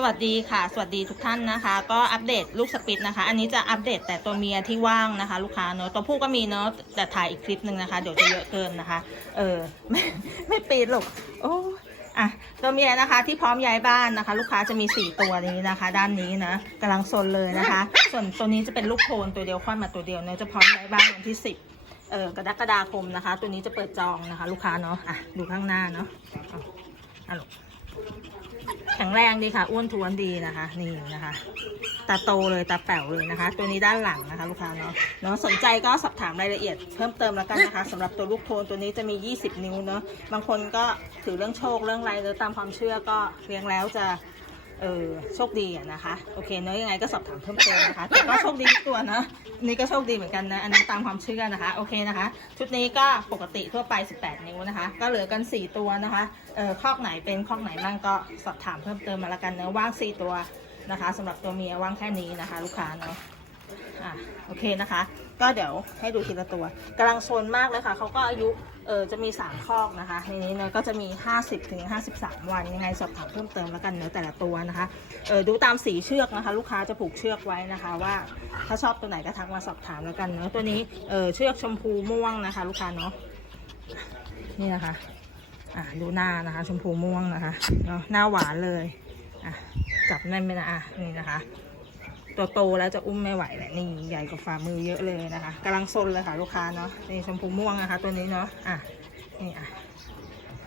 สวัสดีค่ะ สวัสดีทุกท่านนะคะ ก็อัปเดตลูกสปิดนะคะ อันนี้จะอัปเดตแต่ตัวเมียที่ว่างนะคะ ลูกค้าเนอะตัวผู้ก็มีเนอะแต่ถ่ายอีกคลิปหนึ่งนะคะ เดี๋ยวจะเยอะเกินนะคะ เออ ไม่ไม่ปีดหรอกโอ้อะตัวเมียนะคะที่พร้อมย้ายบ้านนะคะ ลูกค้าจะมี 4 ตัวนี้นะคะ ด้านนี้นะกำลังซนเลยนะคะ ส่วนตัวนี้จะเป็นลูกโทนตัวเดียวค่อยมาตัวเดียวเนอะจะพร้อมย้ายบ้านวันที่ 10เออกรกฎาคมนะคะ ตัวนี้จะเปิดจองนะคะ ลูกค้าเนาะอะดูข้างหน้าเนาะอะลูก แข็งแรงดีค่ะ อ้วนท้วนดีนะคะ นี่นะคะตาโตเลยตาแป๋วเลยนะคะ ตัวนี้ด้านหลังนะคะ ลูกค้าเนาะเนาะสนใจก็สอบถามรายละเอียดเพิ่มเติมแล้วกันนะคะสำหรับตัวลูกโทนตัวนี้จะมี 20 นิ้วเนาะบางคนก็ถือเรื่องโชคเรื่องอะไรหรือตามความเชื่อก็เลี้ยงแล้วจะ เออโชคดีอะนะคะ โอเคเนอะยังไงก็สอบถามเพิ่มเติมนะคะแต่ก็โชคดีทุกตัวนะนี่ก็โชคดีเหมือนกันนะ อันนี้ตามความเชื่อนะคะ โอเคนะคะ ชุดนี้ก็ปกติทั่วไป 18 นิ้วนะคะ ก็เหลือกัน 4 ตัวนะคะเออคอกไหนเป็นคอกไหนบ้างก็สอบถามเพิ่มเติมมาละกันเนอะว่าง 4 ตัวนะคะสำหรับตัวเมียว่างแค่นี้นะคะ ลูกค้าเนาะ อะโอเคนะคะ ก็เดี๋ยวให้ดูทีละตัวกำลังโซนมากเลยค่ะเขาก็อายุเออจะมี 3 คอกนะคะ ในนี้เนยก็จะมี 50ถึง53 วันยังไงสอบถามเพิ่มเติมแล้วกันเนอะแต่ละตัวนะคะเออดูตามสีเชือกนะคะ ลูกค้าจะผูกเชือกไว้นะคะ ว่าถ้าชอบตัวไหนก็ทักมาสอบถามแล้วกันเนอะตัวนี้เออเชือกชมพูม่วงนะคะ ลูกค้าเนาะนี่นะคะอะดูหน้านะคะ ชมพูม่วงนะคะเนาะหน้าหวานเลยอะจับแน่นไปนะอะนี่นะคะ ตัวโตแล้วจะอุ้มไม่ไหวแหละนี่ใหญ่กว่าฝ่ามือเยอะเลยนะคะกำลังซนเลยค่ะลูกค้าเนาะนี่ชมพูม่วงนะคะ ตัวนี้เนาะอะนี่อะ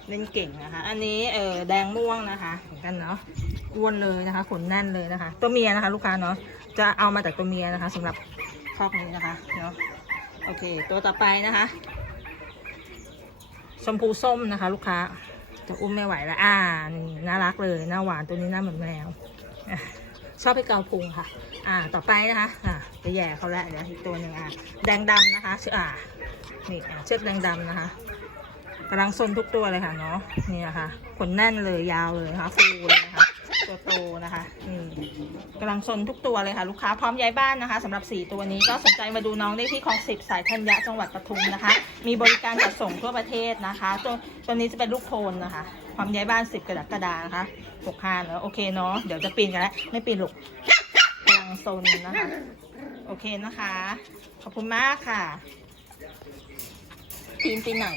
เล่นเก่งนะคะ อันนี้เออแดงม่วงนะคะเหมือนกันเนาะอ้วนเลยนะคะ ขนแน่นเลยนะคะ ตัวเมียนะคะ ลูกค้าเนาะจะเอามาจากตัวเมียนะคะสำหรับคอกนี้นะคะเนาะโอเค ตัวต่อไปนะคะ ชมพูส้มนะคะ ลูกค้าจะอุ้มไม่ไหวแล้วอ่านี่น่ารักเลยหน้าหวานตัวนี้หน้าเหมือนแมว ชอบไปเกาพุงค่ะ อ่า ต่อไปนะคะ อ่าจะแย่เขาแล้วเดี๋ยวอีกตัวหนึ่งอะแดงดำนะคะเชือกอ่า นี่อะเชือกแดงดำนะคะกำลังซนทุกตัวเลยค่ะเนาะ นี่นะคะขนแน่นเลยยาวเลยนะคะฟูเลยนะคะ ตัวโตนะคะนี่กำลังซนทุกตัวเลยค่ะ ลูกค้าพร้อมย้ายบ้านนะคะสำหรับ 4 ตัวนี้ก็สนใจมาดูน้องได้ที่คลองสิบสายธัญญะจังหวัดปทุมนะคะ มีบริการจัดส่งทั่วประเทศนะคะ ตัวตัวนี้จะเป็นลูกโทนนะคะ พร้อมย้ายบ้าน 10กรกฎานะคะ65เนอะโอเคเนาะเดี๋ยวจะปีนกันแล้วไม่ปีนหรอกกำลังซนนะคะโอเคนะคะ ขอบคุณมากค่ะปีนไปไหน